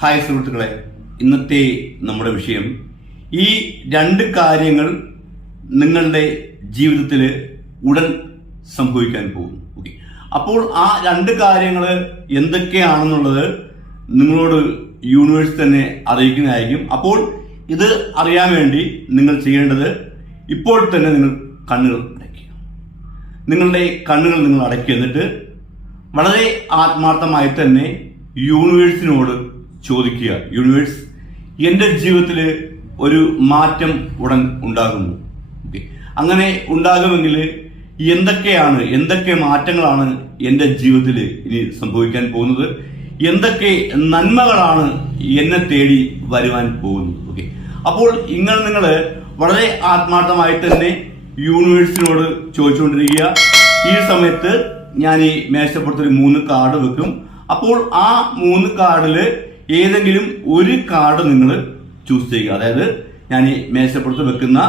Hi സുഹൃത്തുക്കളെ ഇന്നത്തെ നമ്മുടെ വിഷയം ഈ രണ്ട് കാര്യങ്ങൾ നിങ്ങളുടെ ജീവിതത്തിൽ ഉടൻ സംഭവിക്കാൻ പോകുന്നു. ഓക്കെ അപ്പോൾ ആ രണ്ട് കാര്യങ്ങൾ എന്തൊക്കെയാണെന്നുള്ളത് നിങ്ങളോട് യൂണിവേഴ്സ് തന്നെ അറിയിക്കുന്നതായിരിക്കും. അപ്പോൾ ഇത് അറിയാൻ വേണ്ടി നിങ്ങൾ ചെയ്യേണ്ടത് ഇപ്പോൾ തന്നെ നിങ്ങൾ കണ്ണുകൾ അടയ്ക്കുക. നിങ്ങളുടെ കണ്ണുകൾ നിങ്ങൾ അടയ്ക്കുക. എന്നിട്ട് വളരെ ആത്മാർത്ഥമായി തന്നെ യൂണിവേഴ്സിനോട് ചോദിക്കുക. യൂണിവേഴ്സ് എന്റെ ജീവിതത്തിൽ ഒരു മാറ്റം ഉടൻ ഉണ്ടാകുന്നു. അങ്ങനെ ഉണ്ടാകുമെങ്കിൽ എന്തൊക്കെയാണ് എന്തൊക്കെ മാറ്റങ്ങളാണ് എന്റെ ജീവിതത്തിൽ ഇനി സംഭവിക്കാൻ പോകുന്നത്? എന്തൊക്കെ നന്മകളാണ് എന്നെ തേടി വരുവാൻ പോകുന്നത്? ഓക്കെ അപ്പോൾ ഇങ്ങനെ നിങ്ങൾ വളരെ ആത്മാർത്ഥമായി തന്നെ യൂണിവേഴ്സിനോട് ചോദിച്ചുകൊണ്ടിരിക്കുക. ഈ സമയത്ത് ഞാൻ ഈ മേശപ്പുറത്തൊരു മൂന്ന് കാർഡ് വെക്കും. അപ്പോൾ ആ മൂന്ന് കാർഡിൽ ഏതെങ്കിലും ഒരു കാർഡ് നിങ്ങൾ ചൂസ് ചെയ്യുക. അതായത് ഞാൻ ഈ മേശപ്പുറത്ത് വെക്കുന്ന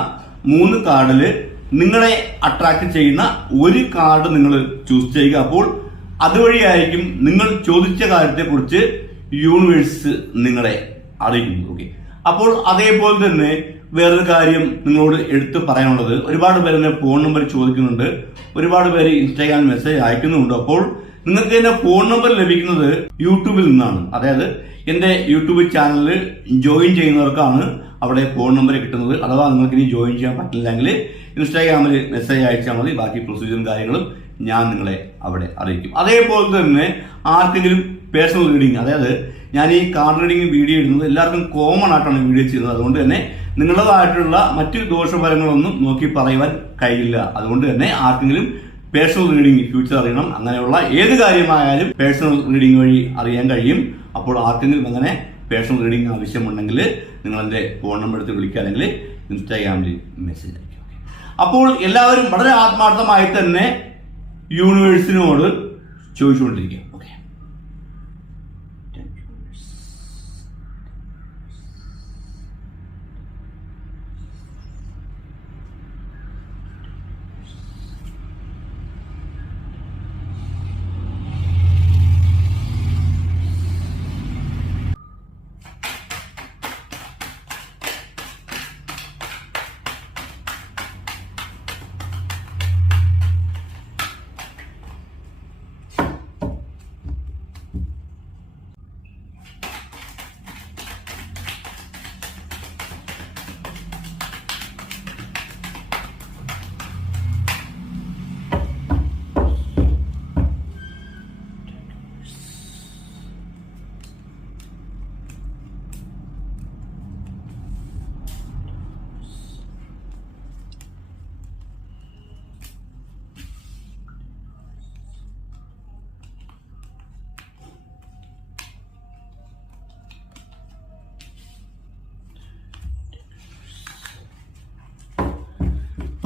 മൂന്ന് കാർഡിൽ നിങ്ങളെ അട്രാക്ട് ചെയ്യുന്ന ഒരു കാർഡ് നിങ്ങൾ ചൂസ് ചെയ്യുക. അപ്പോൾ അതുവഴിയായിരിക്കും നിങ്ങൾ ചോദിച്ച കാര്യത്തെക്കുറിച്ച് യൂണിവേഴ്സ് നിങ്ങളെ അറിയിക്കുന്നത്. ഓക്കെ അപ്പോൾ അതേപോലെ തന്നെ വേറൊരു കാര്യം നിങ്ങളോട് എടുത്തു പറയാനുള്ളത്. ഒരുപാട് പേര് എന്നെ ഫോൺ നമ്പർ ചോദിക്കുന്നുണ്ട്. ഒരുപാട് പേര് ഇൻസ്റ്റാഗ്രാം മെസ്സേജ് അയക്കുന്നുണ്ട്. അപ്പോൾ നിങ്ങൾക്ക് എന്റെ ഫോൺ നമ്പർ ലഭിക്കുന്നത് യൂട്യൂബിൽ നിന്നാണ്. അതായത് എന്റെ യൂട്യൂബ് ചാനലിൽ ജോയിൻ ചെയ്യുന്നവർക്കാണ് അവിടെ ഫോൺ നമ്പർ കിട്ടുന്നത്. അഥവാ നിങ്ങൾക്ക് ഇനി ജോയിൻ ചെയ്യാൻ പറ്റില്ലെങ്കിൽ ഇൻസ്റ്റാഗ്രാമിൽ മെസ്സേജ് അയച്ചാൽ മതി. ബാക്കി പ്രൊസീജിയറും കാര്യങ്ങളും ഞാൻ നിങ്ങളെ അവിടെ അറിയിക്കും. അതേപോലെ തന്നെ ആർക്കെങ്കിലും പേഴ്സണൽ റീഡിങ് അതായത് ഞാൻ ഈ കാർഡ് റീഡിംഗ് വീഡിയോ ഇടുന്നത് എല്ലാവർക്കും കോമൺ ആയിട്ടാണ് വീഡിയോ ചെയ്യുന്നത്. അതുകൊണ്ട് തന്നെ നിങ്ങളുടേതായിട്ടുള്ള മറ്റു ദോഷഫലങ്ങളൊന്നും നോക്കി പറയുവാൻ കഴിയില്ല. അതുകൊണ്ട് തന്നെ ആർക്കെങ്കിലും പേഴ്സണൽ റീഡിംഗ് ഫ്യൂച്ചർ അറിയണം. അങ്ങനെയുള്ള ഏത് കാര്യമായാലും പേഴ്സണൽ റീഡിംഗ് വഴി അറിയാൻ കഴിയും. അപ്പോൾ ആർക്കെങ്കിലും അങ്ങനെ പേഴ്സണൽ റീഡിംഗ് ആവശ്യമുണ്ടെങ്കിൽ നിങ്ങൾ എന്റെ ഫോൺ നമ്പർ എടുത്ത് വിളിക്കുക. അല്ലെങ്കിൽ ഇൻസ്റ്റാഗ്രാമിൽ മെസ്സേജ് അയക്കും അപ്പോൾ എല്ലാവരും വളരെ ആത്മാർത്ഥമായി തന്നെ യൂണിവേഴ്സിനോട് ചോദിച്ചുകൊണ്ടിരിക്കുക. ഓക്കെ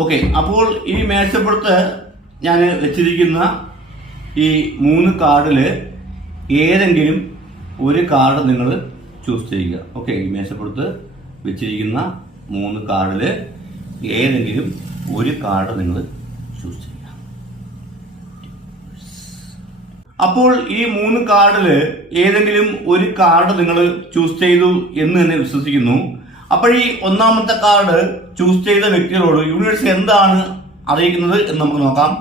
ഓക്കെ അപ്പോൾ ഈ മേശപ്പുറത്ത് ഞാൻ വെച്ചിരിക്കുന്ന ഈ മൂന്ന് കാർഡിൽ ഏതെങ്കിലും ഒരു കാർഡ് നിങ്ങൾ ചൂസ് ചെയ്യുക. ഓക്കെ ഈ മേശപ്പുറത്ത് വെച്ചിരിക്കുന്ന മൂന്ന് കാർഡിൽ ഏതെങ്കിലും ഒരു കാർഡ് നിങ്ങൾ ചൂസ് ചെയ്യുക. അപ്പോൾ ഈ മൂന്ന് കാർഡിൽ ഏതെങ്കിലും ഒരു കാർഡ് നിങ്ങൾ ചൂസ് ചെയ്തു എന്ന് തന്നെ വിശ്വസിക്കുന്നു. അപ്പോൾ ഈ ഒന്നാമത്തെ കാർഡ് ചൂസ് ചെയ്ത വ്യക്തികളോട് യൂണിവേഴ്സ് എന്താണ് അറിയിക്കുന്നത് എന്ന് നമുക്ക് നോക്കാം.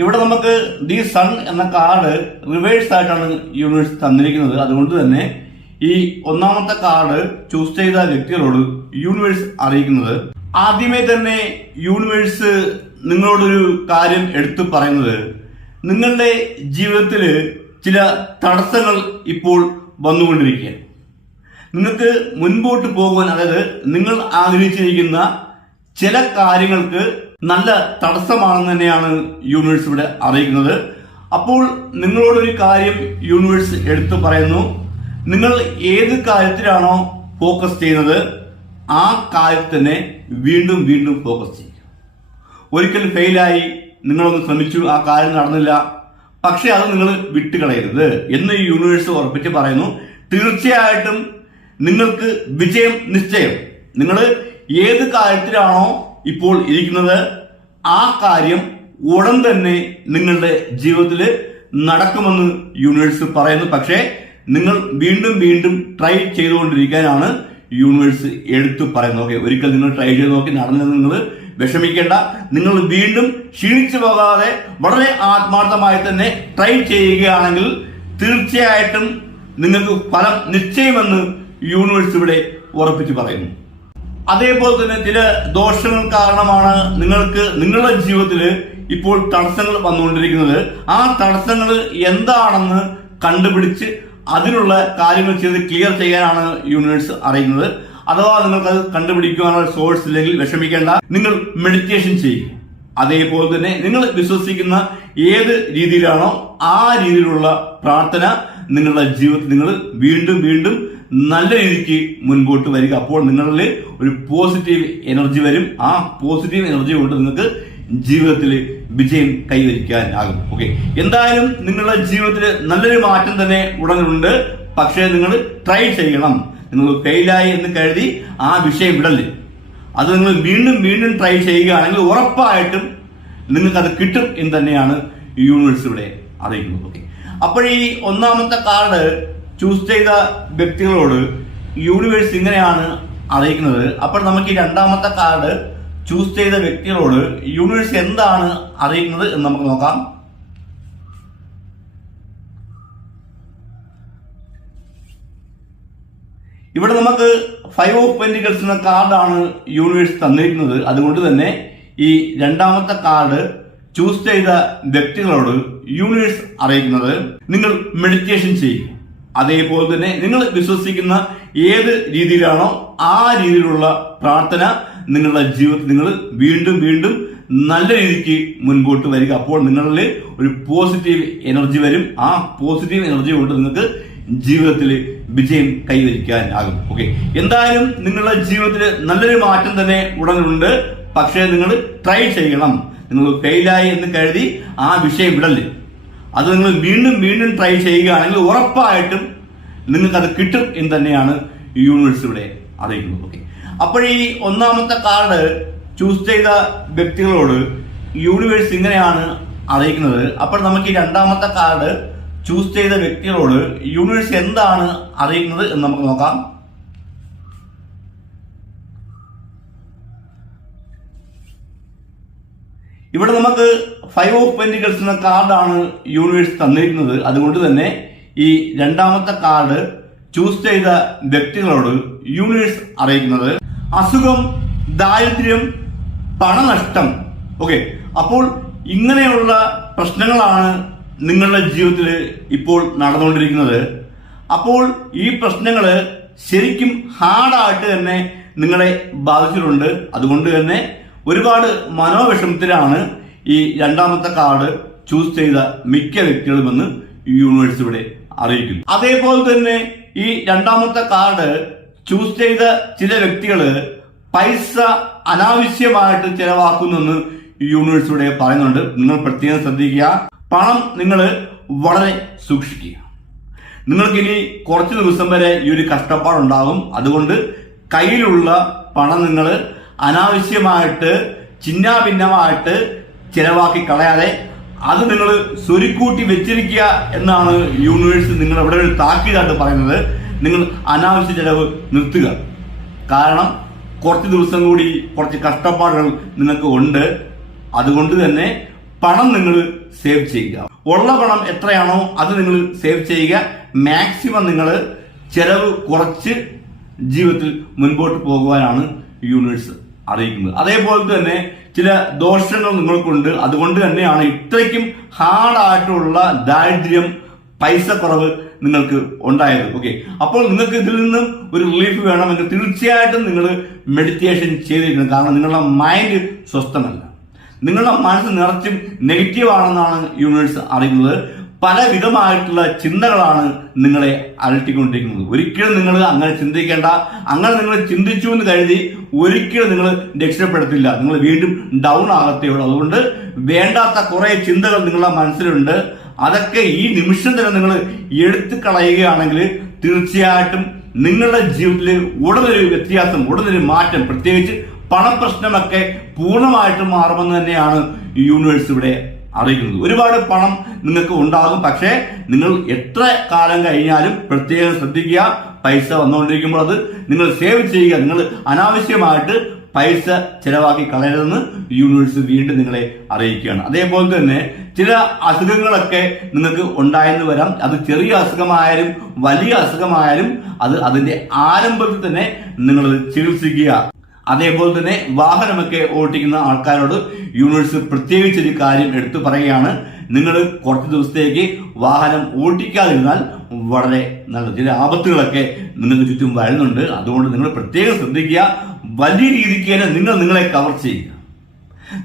ഇവിടെ നമുക്ക് ദി സൺ എന്ന കാർഡ് റിവേഴ്സ് ആയിട്ടാണ് യൂണിവേഴ്സ് തന്നിരിക്കുന്നത്. അതുകൊണ്ട് തന്നെ ഈ ഒന്നാമത്തെ കാർഡ് ചൂസ് ചെയ്ത വ്യക്തികളോട് യൂണിവേഴ്സ് അറിയിക്കുന്നത്. ആദ്യമേ തന്നെ യൂണിവേഴ്സ് നിങ്ങളോടൊരു കാര്യം എടുത്തു പറയുന്നത്. നിങ്ങളുടെ ജീവിതത്തിൽ ചില തടസ്സങ്ങൾ ഇപ്പോൾ വന്നുകൊണ്ടിരിക്കുകയാണ്. നിങ്ങൾക്ക് മുൻപോട്ട് പോകുവാൻ അതായത് നിങ്ങൾ ആഗ്രഹിച്ചിരിക്കുന്ന ചില കാര്യങ്ങൾക്ക് നല്ല തടസ്സമാണെന്ന് തന്നെയാണ് യൂണിവേഴ്സ് ഇവിടെ അറിയിക്കുന്നത്. അപ്പോൾ നിങ്ങളോടൊരു കാര്യം യൂണിവേഴ്സ് എടുത്തു പറയുന്നു. നിങ്ങൾ ഏത് കാര്യത്തിലാണോ ഫോക്കസ് ചെയ്യുന്നത് ആ കാര്യത്തിൽ തന്നെ വീണ്ടും വീണ്ടും ഫോക്കസ് ചെയ്യുക. ഒരിക്കൽ ഫെയിലായി നിങ്ങളൊന്ന് ശ്രമിച്ചു ആ കാര്യം നടന്നില്ല. പക്ഷെ അത് നിങ്ങൾ വിട്ടുകളയരുത് എന്ന് യൂണിവേഴ്സ് ഉറപ്പിച്ച് പറയുന്നു. തീർച്ചയായിട്ടും നിങ്ങൾക്ക് വിജയം നിശ്ചയം. നിങ്ങൾ ഏത് കാര്യത്തിലാണോ ഇപ്പോൾ ഇരിക്കുന്നത് ആ കാര്യം ഉടൻ തന്നെ നിങ്ങളുടെ ജീവിതത്തിൽ നടക്കുമെന്ന് യൂണിവേഴ്സ് പറയുന്നു. പക്ഷേ നിങ്ങൾ വീണ്ടും വീണ്ടും ട്രൈ ചെയ്തുകൊണ്ടിരിക്കാനാണ് യൂണിവേഴ്സ് എടുത്തു പറയുന്നത്. ഓക്കെ ഒരിക്കൽ നിങ്ങൾ ട്രൈ ചെയ്ത് നോക്കി നടന്നത് നിങ്ങൾ വിഷമിക്കേണ്ട. നിങ്ങൾ വീണ്ടും ക്ഷീണിച്ചു പോകാതെ വളരെ ആത്മാർത്ഥമായി തന്നെ ട്രൈ ചെയ്യുകയാണെങ്കിൽ തീർച്ചയായിട്ടും നിങ്ങൾക്ക് ഫലം നിശ്ചയമെന്ന് യൂണിവേഴ്സ് ഇവിടെ ഉറപ്പിച്ചു പറയുന്നു. അതേപോലെ തന്നെ ചില ദോഷങ്ങൾ കാരണമാണ് നിങ്ങൾക്ക് നിങ്ങളുടെ ജീവിതത്തിൽ ഇപ്പോൾ തടസ്സങ്ങൾ വന്നുകൊണ്ടിരിക്കുന്നത്. ആ തടസ്സങ്ങൾ എന്താണെന്ന് കണ്ടുപിടിച്ച് അതിനുള്ള കാര്യങ്ങൾ ചെയ്ത് ക്ലിയർ ചെയ്യാനാണ് യൂണിവേഴ്സ് അറിയുന്നത്. അഥവാ നിങ്ങൾക്ക് അത് കണ്ടുപിടിക്കുവാനുള്ള സോഴ്സ് ഇല്ലെങ്കിൽ വിഷമിക്കേണ്ട. നിങ്ങൾ മെഡിറ്റേഷൻ ചെയ്യും. അതേപോലെ തന്നെ നിങ്ങൾ വിശ്വസിക്കുന്ന ഏത് രീതിയിലാണോ ആ രീതിയിലുള്ള പ്രാർത്ഥന നിങ്ങളുടെ ജീവിതത്തിൽ നിങ്ങൾ വീണ്ടും വീണ്ടും നല്ല രീതിക്ക് മുൻപോട്ട് വരിക. അപ്പോൾ നിങ്ങളിൽ ഒരു പോസിറ്റീവ് എനർജി വരും. ആ പോസിറ്റീവ് എനർജി കൊണ്ട് നിങ്ങൾക്ക് ജീവിതത്തിൽ വിജയം കൈവരിക്കാനാകും ഓക്കെ എന്തായാലും നിങ്ങളുടെ ജീവിതത്തിൽ നല്ലൊരു മാറ്റം തന്നെ ഉടനുണ്ട് പക്ഷേ നിങ്ങൾ ട്രൈ ചെയ്യണം. നിങ്ങൾ ഫെയിലായി എന്ന് കരുതി ആ വിഷയം വിടല്ലേ അത് നിങ്ങൾ വീണ്ടും വീണ്ടും ട്രൈ ചെയ്യുകയാണെങ്കിൽ ഉറപ്പായിട്ടും നിങ്ങൾക്ക് അത് കിട്ടും എന്ന് തന്നെയാണ് യൂണിവേഴ്സ് ഇവിടെ അറിയിക്കുന്നത്. ഓക്കെ അപ്പോൾ ഈ ഒന്നാമത്തെ കാർഡ് ചൂസ് ചെയ്ത വ്യക്തികളോട് യൂണിവേഴ്സ് ഇങ്ങനെയാണ് അറിയിക്കുന്നത്. അപ്പോൾ നമുക്ക് ഈ രണ്ടാമത്തെ കാർഡ് ചൂസ് ചെയ്ത വ്യക്തികളോട് യൂണിവേഴ്സ് എന്താണ് അറിയിക്കുന്നത് എന്ന് നമുക്ക് നോക്കാം. ഇവിടെ നമുക്ക് ഫൈവ് ഓഫ് പെന്റിക്കൽസ് എന്ന കാർഡാണ് യൂണിവേഴ്സ് തന്നിരിക്കുന്നത്. അതുകൊണ്ട് തന്നെ ഈ രണ്ടാമത്തെ കാർഡ് ചൂസ് ചെയ്ത വ്യക്തികളോട് യൂണിവേഴ്സ് അറിയിക്കുന്നത് നിങ്ങൾ മെഡിറ്റേഷൻ ചെയ്യും. അതേപോലെ തന്നെ നിങ്ങൾ വിശ്വസിക്കുന്ന ഏത് രീതിയിലാണോ ആ രീതിയിലുള്ള പ്രാർത്ഥന നിങ്ങളുടെ ജീവിതത്തിൽ നിങ്ങൾ വീണ്ടും വീണ്ടും നല്ല രീതിക്ക് മുൻപോട്ട് വരിക. അപ്പോൾ നിങ്ങളിൽ ഒരു പോസിറ്റീവ് എനർജി വരും. ആ പോസിറ്റീവ് എനർജി കൊണ്ട് നിങ്ങൾക്ക് ജീവിതത്തിൽ വിജയം കൈവരിക്കാൻ ആകും ഓക്കെ എന്തായാലും നിങ്ങളുടെ ജീവിതത്തിൽ നല്ലൊരു മാറ്റം തന്നെ ഉടനുണ്ട്. പക്ഷേ നിങ്ങൾ ട്രൈ ചെയ്യണം. നിങ്ങൾ ഫെയിലായി എന്ന് കരുതി ആ വിഷയം വിടല്ലേ അത് നിങ്ങൾ വീണ്ടും വീണ്ടും ട്രൈ ചെയ്യുകയാണെങ്കിൽ ഉറപ്പായിട്ടും നിങ്ങൾക്ക് അത് കിട്ടും എന്ന് തന്നെയാണ് യൂണിവേഴ്സ് ഇവിടെ അറിയിക്കുന്നത്. ഓക്കെ അപ്പോൾ ഈ ഒന്നാമത്തെ കാർഡ് ചൂസ് ചെയ്ത വ്യക്തികളോട് യൂണിവേഴ്സ് ഇങ്ങനെയാണ് അറിയിക്കുന്നത്. അപ്പോൾ നമുക്ക് ഈ രണ്ടാമത്തെ കാർഡ് ചൂസ് ചെയ്ത വ്യക്തികളോട് യൂണിവേഴ്സ് എന്താണ് അറിയുന്നത് എന്ന് നമുക്ക് നോക്കാം. ഇവിടെ നമുക്ക് ഫൈവ് ഓഫ് പെന്റിക്കൽസ് എന്ന കാർഡാണ് യൂണിവേഴ്സ് തന്നിരിക്കുന്നത്. അതുകൊണ്ട് തന്നെ ഈ രണ്ടാമത്തെ കാർഡ് ചൂസ് ചെയ്ത വ്യക്തികളോട് യൂണിവേഴ്സ് അറിയിക്കുന്നത്. അസുഖം ദാരിദ്ര്യം പണനഷ്ടം. ഓക്കെ അപ്പോൾ ഇങ്ങനെയുള്ള പ്രശ്നങ്ങളാണ് നിങ്ങളുടെ ജീവിതത്തിൽ ഇപ്പോൾ നടന്നുകൊണ്ടിരിക്കുന്നത്. അപ്പോൾ ഈ പ്രശ്നങ്ങൾ ശരിക്കും ഹാർഡായിട്ട് തന്നെ നിങ്ങളെ ബാധിച്ചിട്ടുണ്ട്. അതുകൊണ്ട് തന്നെ ഒരുപാട് മനോവിഷമത്തിലാണ് ഈ രണ്ടാമത്തെ കാർഡ് ചൂസ് ചെയ്ത മിക്ക വ്യക്തികളുമെന്ന് യൂണിവേഴ്സ് ഇവിടെ അറിയിക്കുന്നു. അതേപോലെ തന്നെ ഈ രണ്ടാമത്തെ കാർഡ് ചൂസ് ചെയ്ത ചില വ്യക്തികൾ പൈസ അനാവശ്യമായിട്ട് ചെലവാക്കുന്നെന്ന് യൂണിവേഴ്സ് ഇവിടെ പറയുന്നുണ്ട്. നിങ്ങൾ പ്രത്യേകം ശ്രദ്ധിക്കുക. പണം നിങ്ങൾ വളരെ സൂക്ഷിക്കുക. നിങ്ങൾക്കിനി കുറച്ച് ദിവസം വരെ ഈ ഒരു കഷ്ടപ്പാടുണ്ടാകും. അതുകൊണ്ട് കയ്യിലുള്ള പണം നിങ്ങൾ അനാവശ്യമായിട്ട് ചിന്നാഭിന്നമായിട്ട് ചിലവാക്കി കളയാതെ അത് നിങ്ങൾ സ്വരുക്കൂട്ടി വെച്ചിരിക്കുക എന്നാണ് യൂണിവേഴ്സ് നിങ്ങൾ ഇവിടെ ഒരു താക്കീതായിട്ട് പറയുന്നത്. നിങ്ങൾ അനാവശ്യ ചിലവ് നിർത്തുക. കാരണം കുറച്ച് ദിവസം കൂടി കുറച്ച് കഷ്ടപ്പാടുകൾ നിങ്ങൾക്ക് ഉണ്ട്. അതുകൊണ്ട് തന്നെ പണം നിങ്ങൾ സേവ് ചെയ്യുക. ഉള്ള പണം എത്രയാണോ അത് നിങ്ങൾ സേവ് ചെയ്യുക. മാക്സിമം നിങ്ങൾ ചെലവ് കുറച്ച് ജീവിതത്തിൽ മുൻപോട്ട് പോകുവാനാണ് യൂണിവേഴ്സ് അറിയിക്കുന്നത്. അതേപോലെ തന്നെ ചില ദോഷങ്ങൾ നിങ്ങൾക്കുണ്ട്. അതുകൊണ്ട് തന്നെയാണ് ഇത്രയ്ക്കും ഹാർഡായിട്ടുള്ള ദാരിദ്ര്യം പൈസ കുറവ് നിങ്ങൾക്ക് ഉണ്ടായത്. ഓക്കെ അപ്പോൾ നിങ്ങൾക്ക് ഇതിൽ നിന്നും ഒരു റിലീഫ് വേണമെങ്കിൽ തീർച്ചയായിട്ടും നിങ്ങൾ മെഡിറ്റേഷൻ ചെയ്തിരിക്കണം. കാരണം നിങ്ങളുടെ മൈൻഡ് സ്വസ്ഥമല്ല. നിങ്ങളുടെ മനസ്സ് നിറച്ചും നെഗറ്റീവ് ആണെന്നാണ് യൂണിവേഴ്സ് അറിയുന്നത്. പല വിധമായിട്ടുള്ള ചിന്തകളാണ് നിങ്ങളെ അലട്ടിക്കൊണ്ടിരിക്കുന്നത്. ഒരിക്കലും നിങ്ങൾ അങ്ങനെ ചിന്തിക്കേണ്ട. അങ്ങനെ നിങ്ങൾ ചിന്തിച്ചു എന്ന് കരുതി ഒരിക്കലും നിങ്ങൾ രക്ഷപ്പെടത്തില്ല. നിങ്ങൾ വീണ്ടും ഡൗൺ ആകത്തേ ഉള്ളൂ. അതുകൊണ്ട് വേണ്ടാത്ത കുറേ ചിന്തകൾ നിങ്ങളുടെ മനസ്സിലുണ്ട്. അതൊക്കെ ഈ നിമിഷം തന്നെ നിങ്ങൾ എടുത്തു കളയുകയാണെങ്കിൽ തീർച്ചയായിട്ടും നിങ്ങളുടെ ജീവിതത്തിൽ ഉടനൊരു വ്യത്യാസം ഉടനൊരു മാറ്റം പ്രത്യേകിച്ച് പണപ്രശ്നമൊക്കെ പൂർണമായിട്ടും മാറുമെന്ന് തന്നെയാണ് യൂണിവേഴ്സ് ഇവിടെ അറിയിക്കുന്നത്. ഒരുപാട് പണം നിങ്ങൾക്ക് ഉണ്ടാകും. പക്ഷേ നിങ്ങൾ എത്ര കാലം കഴിഞ്ഞാലും പ്രത്യേകം ശ്രദ്ധിക്കുക. പൈസ വന്നുകൊണ്ടിരിക്കുമ്പോൾ അത് നിങ്ങൾ സേവ് ചെയ്യുക. നിങ്ങൾ അനാവശ്യമായിട്ട് പൈസ ചിലവാക്കി കളയരുതെന്ന് യൂണിവേഴ്സ് വീണ്ടും നിങ്ങളെ അറിയിക്കുകയാണ്. അതേപോലെ തന്നെ ചില അസുഖങ്ങളൊക്കെ നിങ്ങൾക്ക് ഉണ്ടായെന്ന് വരാം. അത് ചെറിയ അസുഖമായാലും വലിയ അസുഖമായാലും അത് അതിന്റെ ആരംഭത്തിൽ തന്നെ നിങ്ങൾ ചികിത്സിക്കുക. അതേപോലെ തന്നെ വാഹനമൊക്കെ ഓടിക്കുന്ന ആൾക്കാരോട് യൂണിവേഴ്സ് പ്രത്യേകിച്ച് ഒരു കാര്യം എടുത്തു പറയുകയാണ്. നിങ്ങൾ കുറച്ച് ദിവസത്തേക്ക് വാഹനം ഓടിക്കാതിരുന്നാൽ വളരെ നല്ല ചില ആപത്തുകളൊക്കെ നിങ്ങൾക്ക് ചുറ്റും വരുന്നുണ്ട്. അതുകൊണ്ട് നിങ്ങൾ പ്രത്യേകം ശ്രദ്ധിക്കുക. വലിയ രീതിക്ക് തന്നെ നിങ്ങൾ നിങ്ങളെ കവർ ചെയ്യുക.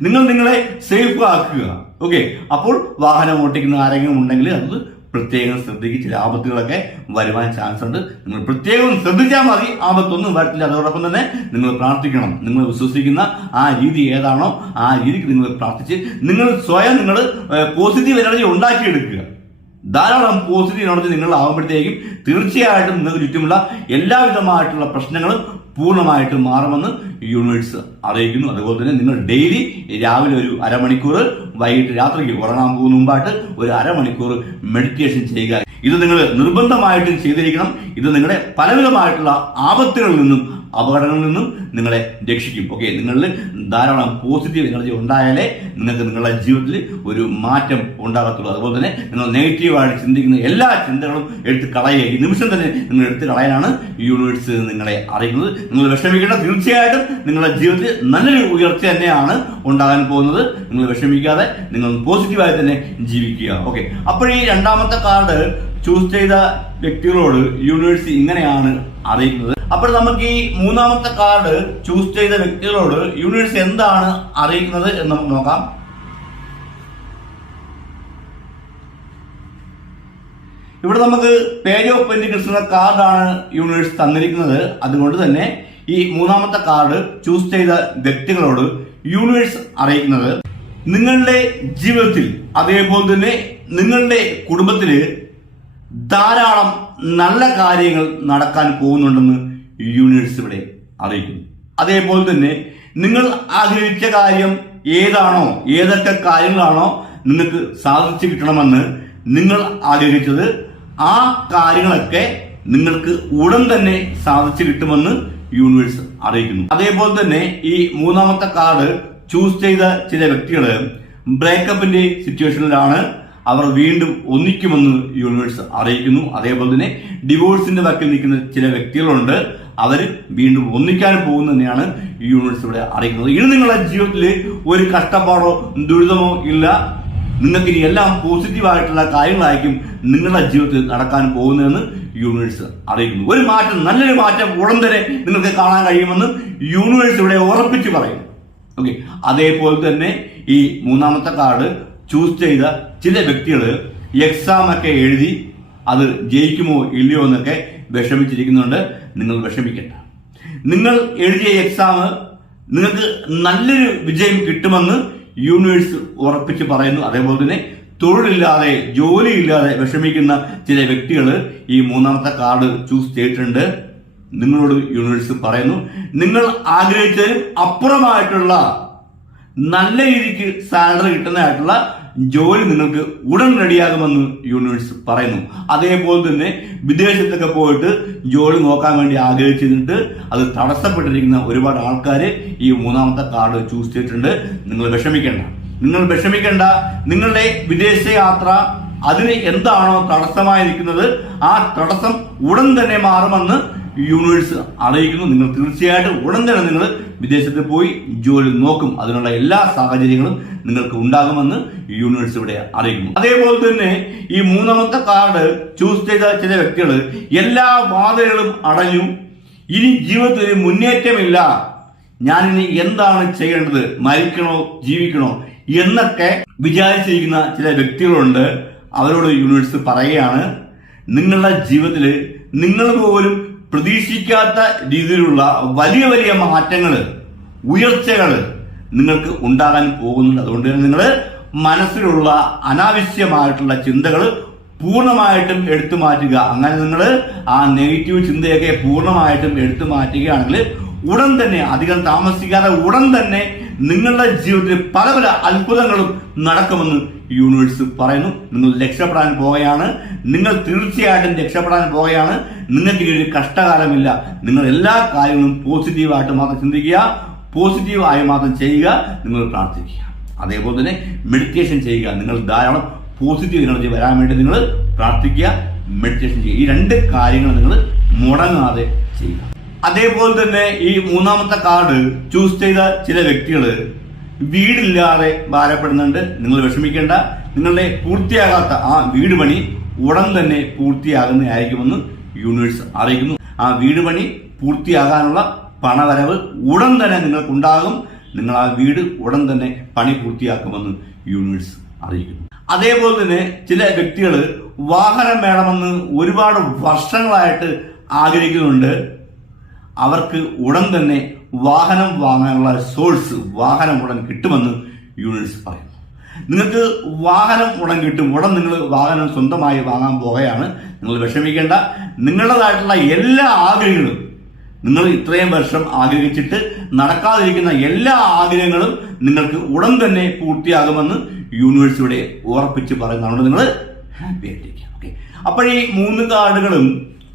നിങ്ങൾ നിങ്ങളെ സേഫ് ആക്കുക. ഓക്കെ അപ്പോൾ വാഹനം ഓട്ടിക്കുന്ന ആരെങ്കിലും ഉണ്ടെങ്കിൽ അത് പ്രത്യേകം ശ്രദ്ധിക്കുക. ചില ആപത്തുകളൊക്കെ വരുവാൻ ചാൻസ് ഉണ്ട്. നിങ്ങൾ പ്രത്യേകം ശ്രദ്ധിച്ചാൽ മതി. ആപത്തൊന്നും വരത്തില്ല. അതോടൊപ്പം തന്നെ നിങ്ങൾ പ്രാർത്ഥിക്കണം. നിങ്ങൾ വിശ്വസിക്കുന്ന ആ രീതി ഏതാണോ ആ രീതിക്ക് നിങ്ങൾ പ്രാർത്ഥിച്ച് നിങ്ങൾ സ്വയം നിങ്ങൾ പോസിറ്റീവ് എനർജി ഉണ്ടാക്കിയെടുക്കുക. ധാരാളം പോസിറ്റീവ് എനർജി നിങ്ങൾ ആകുമ്പോഴത്തേക്കും തീർച്ചയായിട്ടും നിങ്ങൾക്ക് ചുറ്റുമുള്ള എല്ലാവിധമായിട്ടുള്ള പ്രശ്നങ്ങളും പൂർണമായിട്ടും മാറുമെന്ന് യൂണിവേഴ്സ് അറിയിക്കുന്നു. അതുപോലെ തന്നെ നിങ്ങൾ ഡെയിലി രാവിലെ ഒരു അരമണിക്കൂർ വൈകിട്ട് രാത്രിക്ക് ഉറങ്ങാൻ പോകുന്ന മുമ്പായിട്ട് ഒരു അരമണിക്കൂർ മെഡിറ്റേഷൻ ചെയ്യുക. ഇത് നിങ്ങൾ നിർബന്ധമായിട്ടും ചെയ്തിരിക്കണം. ഇത് നിങ്ങളെ പലവിധമായിട്ടുള്ള ആപത്തുകളിൽ നിന്നും അപകടങ്ങളിൽ നിന്നും നിങ്ങളെ രക്ഷിക്കും. ഓക്കെ നിങ്ങളിൽ ധാരാളം പോസിറ്റീവ് എനർജി ഉണ്ടായാലേ നിങ്ങൾക്ക് നിങ്ങളുടെ ജീവിതത്തിൽ ഒരു മാറ്റം ഉണ്ടാകത്തുള്ളൂ. അതുപോലെ തന്നെ നിങ്ങൾ നെഗറ്റീവായിട്ട് ചിന്തിക്കുന്ന എല്ലാ ചിന്തകളും എടുത്ത് കളയുക. ഈ നിമിഷം തന്നെ നിങ്ങൾ എടുത്ത് കളയാനാണ് യൂണിവേഴ്സ് നിങ്ങളെ അറിയുന്നത് നിങ്ങൾ വിഷമിക്കേണ്ട. തീർച്ചയായിട്ടും നിങ്ങളുടെ ജീവിതത്തിൽ നല്ലൊരു ഉയർച്ച തന്നെയാണ് ഉണ്ടാകാൻ പോകുന്നത്. നിങ്ങൾ വിഷമിക്കാതെ നിങ്ങൾ പോസിറ്റീവായി തന്നെ ജീവിക്കുക. ഓക്കെ അപ്പോൾ ഈ രണ്ടാമത്തെ കാർഡ് ചൂസ് ചെയ്ത വ്യക്തികളോട് യൂണിവേഴ്സ് ഇങ്ങനെയാണ് അറിയിക്കുന്നത്. അപ്പോൾ നമുക്ക് ഈ മൂന്നാമത്തെ കാർഡ് ചൂസ് ചെയ്ത വ്യക്തികളോട് യൂണിവേഴ്സ് എന്താണ് അറിയിക്കുന്നത് എന്ന് നമുക്ക് നോക്കാം. ഇവിടെ നമുക്ക് പേജ് ഓഫ് പെൻഡിങ് കാർഡാണ് യൂണിവേഴ്സ് തന്നിരിക്കുന്നത്. അതുകൊണ്ട് തന്നെ ഈ മൂന്നാമത്തെ കാർഡ് ചൂസ് ചെയ്ത വ്യക്തികളോട് യൂണിവേഴ്സ് അറിയിക്കുന്നത് നിങ്ങളുടെ ജീവിതത്തിൽ അതേപോലെ തന്നെ നിങ്ങളുടെ കുടുംബത്തിൽ ധാരാളം നല്ല കാര്യങ്ങൾ നടക്കാൻ പോകുന്നുണ്ടെന്ന് യൂണിവേഴ്സ് ഇവിടെ അറിയിക്കുന്നു. അതേപോലെ തന്നെ നിങ്ങൾ ആഗ്രഹിച്ച കാര്യം ഏതാണോ ഏതൊക്കെ കാര്യങ്ങളാണോ നിങ്ങൾക്ക് സാധിച്ചു കിട്ടണമെന്ന് നിങ്ങൾ ആഗ്രഹിച്ചത് ആ കാര്യങ്ങളൊക്കെ നിങ്ങൾക്ക് ഉടൻ തന്നെ സാധിച്ചു കിട്ടുമെന്ന് യൂണിവേഴ്സ് അറിയിക്കുന്നു. അതേപോലെ തന്നെ ഈ മൂന്നാമത്തെ കാർഡ് ചൂസ് ചെയ്ത ചില വ്യക്തികൾ ബ്രേക്കപ്പിന്റെ സിറ്റുവേഷനിലാണ് അവർ വീണ്ടും ഒന്നിക്കുമെന്ന് യൂണിവേഴ്സ് അറിയിക്കുന്നു. അതേപോലെ തന്നെ ഡിവോഴ്സിന്റെ വക്കിൽ നിൽക്കുന്ന ചില വ്യക്തികളുണ്ട്. അവർ വീണ്ടും ഒന്നിക്കാൻ പോകുന്നു തന്നെയാണ് യൂണിവേഴ്സ് ഇവിടെ അറിയിക്കുന്നത്. ഇനി നിങ്ങളുടെ ജീവിതത്തിൽ ഒരു കഷ്ടപ്പാടോ ദുരിതമോ ഇല്ല. നിങ്ങൾക്ക് ഇനി എല്ലാം പോസിറ്റീവായിട്ടുള്ള കാര്യങ്ങളായിരിക്കും നിങ്ങളുടെ ജീവിതത്തിൽ നടക്കാൻ പോകുന്നതെന്ന് യൂണിവേഴ്സ് അറിയിക്കുന്നു. ഒരു മാറ്റം നല്ലൊരു മാറ്റം ഉടൻ തന്നെ നിങ്ങൾക്ക് കാണാൻ കഴിയുമെന്ന് യൂണിവേഴ്സ് ഇവിടെ ഉറപ്പിച്ച് പറയുന്നു. ഓക്കെ അതേപോലെ തന്നെ ഈ മൂന്നാമത്തെ കാർഡ് ചൂസ് ചെയ്ത ചില വ്യക്തികൾ എക്സാം ഒക്കെ എഴുതി അത് ജയിക്കുമോ ഇല്ലയോ എന്നൊക്കെ വിഷമിച്ചിരിക്കുന്നുണ്ട്. നിങ്ങൾ വിഷമിക്കേണ്ട. നിങ്ങൾ എഴുതിയ എക്സാം നിങ്ങൾക്ക് നല്ലൊരു വിജയം കിട്ടുമെന്ന് യൂണിവേഴ്സ് ഉറപ്പിച്ച് പറയുന്നു. അതേപോലെ തന്നെ തൊഴിലില്ലാതെ ജോലിയില്ലാതെ വിഷമിക്കുന്ന ചില വ്യക്തികൾ ഈ മൂന്നാമത്തെ കാർഡ് ചൂസ് ചെയ്തിട്ടുണ്ട്. നിങ്ങളോട് യൂണിവേഴ്സ് പറയുന്നു നിങ്ങൾ ആഗ്രഹിച്ചതിലും അപ്പുറമായിട്ടുള്ള നല്ല രീതിക്ക് സാലറി കിട്ടുന്നതായിട്ടുള്ള ജോലി നിങ്ങൾക്ക് ഉടൻ റെഡിയാകുമെന്ന് യൂണിവേഴ്സ് പറയുന്നു. അതേപോലെ തന്നെ വിദേശത്തൊക്കെ പോയിട്ട് ജോലി നോക്കാൻ വേണ്ടി ആഗ്രഹിച്ചിരുന്നിട്ട് അത് തടസ്സപ്പെട്ടിരിക്കുന്ന ഒരുപാട് ആൾക്കാർ ഈ മൂന്നാമത്തെ കാർഡ് ചൂസ് ചെയ്തിട്ടുണ്ട്. നിങ്ങൾ വിഷമിക്കേണ്ട. നിങ്ങൾ വിഷമിക്കേണ്ട. നിങ്ങളുടെ വിദേശ യാത്ര അതിന് എന്താണോ തടസ്സമായിരിക്കുന്നത് ആ തടസ്സം ഉടൻ തന്നെ മാറുമെന്ന് യൂണിവേഴ്സ് അറിയിക്കുന്നു. നിങ്ങൾ തീർച്ചയായിട്ടും ഉടൻ തന്നെ നിങ്ങൾ വിദേശത്ത് പോയി ജോലി നോക്കും. അതിനുള്ള എല്ലാ സാഹചര്യങ്ങളും നിങ്ങൾക്ക് ഉണ്ടാകുമെന്ന് യൂണിവേഴ്സ് ഇവിടെ അറിയിക്കുന്നു. അതേപോലെ തന്നെ ഈ മൂന്നാമത്തെ കാർഡ് ചൂസ് ചെയ്ത ചില വ്യക്തികൾ എല്ലാ ബാധകളും അടഞ്ഞു ഇനി ജീവിതത്തിൽ മുന്നേറ്റമില്ല. ഞാനിനി എന്താണ് ചെയ്യേണ്ടത്? മരിക്കണോ? ജീവിക്കണോ? എന്നൊക്കെ വിചാരിച്ചിരിക്കുന്ന ചില വ്യക്തികളുണ്ട്. അവരോട് യൂണിവേഴ്സ് പറയുകയാണ് നിങ്ങളുടെ ജീവിതത്തിൽ നിങ്ങൾ പോലും പ്രതീക്ഷിക്കാത്ത രീതിയിലുള്ള വലിയ വലിയ മാറ്റങ്ങൾ ഉയർച്ചകൾ നിങ്ങൾക്ക് ഉണ്ടാകാൻ പോകുന്നുണ്ട്. അതുകൊണ്ട് തന്നെ നിങ്ങൾ മനസ്സിലുള്ള അനാവശ്യമായിട്ടുള്ള ചിന്തകൾ പൂർണമായിട്ടും എടുത്തു മാറ്റുക. അങ്ങനെ നിങ്ങൾ ആ നെഗറ്റീവ് ചിന്തയൊക്കെ പൂർണമായിട്ടും എടുത്തു മാറ്റുകയാണെങ്കിൽ ഉടൻ തന്നെ അധികം താമസിക്കാതെ ഉടൻ തന്നെ നിങ്ങളുടെ ജീവിതത്തിൽ പല പല അത്ഭുതങ്ങളും നടക്കുമെന്ന് യൂണിവേഴ്സ് പറയുന്നു. നിങ്ങൾ രക്ഷപ്പെടാൻ പോവുകയാണ്. നിങ്ങൾ തീർച്ചയായിട്ടും രക്ഷപ്പെടാൻ പോവുകയാണ്. നിങ്ങൾക്ക് ഈ ഒരു കഷ്ടകാലമില്ല. നിങ്ങൾ എല്ലാ കാര്യങ്ങളും പോസിറ്റീവായിട്ട് മാത്രം ചിന്തിക്കുക. പോസിറ്റീവായി മാത്രം ചെയ്യുക. നിങ്ങൾ പ്രാർത്ഥിക്കുക. അതേപോലെ തന്നെ മെഡിറ്റേഷൻ ചെയ്യുക. നിങ്ങൾ ധാരാളം പോസിറ്റീവ് എനർജി വരാൻ വേണ്ടി നിങ്ങൾ പ്രാർത്ഥിക്കുക. മെഡിറ്റേഷൻ ചെയ്യുക. ഈ രണ്ട് കാര്യങ്ങൾ നിങ്ങൾ മുടങ്ങാതെ ചെയ്യുക. അതേപോലെ തന്നെ ഈ മൂന്നാമത്തെ കാർഡ് ചൂസ് ചെയ്ത ചില വ്യക്തികൾ വീടില്ലാതെ ഭാരപ്പെടുന്നുണ്ട്. നിങ്ങൾ വിഷമിക്കേണ്ട. നിങ്ങളുടെ പൂർത്തിയാകാത്ത ആ വീട് പണി ഉടൻ തന്നെ പൂർത്തിയാകുന്നതായിരിക്കുമെന്ന് യൂണിവേഴ്സ് അറിയിക്കുന്നു. ആ വീട് പണി പൂർത്തിയാകാനുള്ള പണവരവ് ഉടൻ തന്നെ നിങ്ങൾക്കുണ്ടാകും. നിങ്ങൾ ആ വീട് ഉടൻ തന്നെ പണി പൂർത്തിയാക്കുമെന്ന് യൂണിവേഴ്സ് അറിയിക്കുന്നു. അതേപോലെ തന്നെ ചില വ്യക്തികൾ വാഹനം വേണമെന്ന് ഒരുപാട് വർഷങ്ങളായിട്ട് ആഗ്രഹിക്കുന്നുണ്ട്. അവർക്ക് ഉടൻ തന്നെ വാഹനം വാങ്ങാനുള്ള സോഴ്സ് വാഹനം ഉടൻ കിട്ടുമെന്ന് യൂണിവേഴ്സ് പറയുന്നു. നിങ്ങൾക്ക് വാഹനം ഉടൻ കിട്ടും. ഉടൻ നിങ്ങൾ വാഹനം സ്വന്തമായി വാങ്ങാൻ പോകുകയാണ് നിങ്ങൾ വിഷമിക്കേണ്ട. നിങ്ങളുടേതായിട്ടുള്ള എല്ലാ ആഗ്രഹങ്ങളും നിങ്ങൾ ഇത്രയും വർഷം ആഗ്രഹിച്ചിട്ട് നടക്കാതിരിക്കുന്ന എല്ലാ ആഗ്രഹങ്ങളും നിങ്ങൾക്ക് ഉടൻ തന്നെ പൂർത്തിയാകുമെന്ന് യൂണിവേഴ്സിറ്റിയുടെ ഉറപ്പിച്ച് പറയുന്നതുകൊണ്ട് നിങ്ങൾ ഹാപ്പി ആയിട്ടിരിക്കുക. ഓക്കെ അപ്പോൾ ഈ മൂന്ന് കാർഡുകളും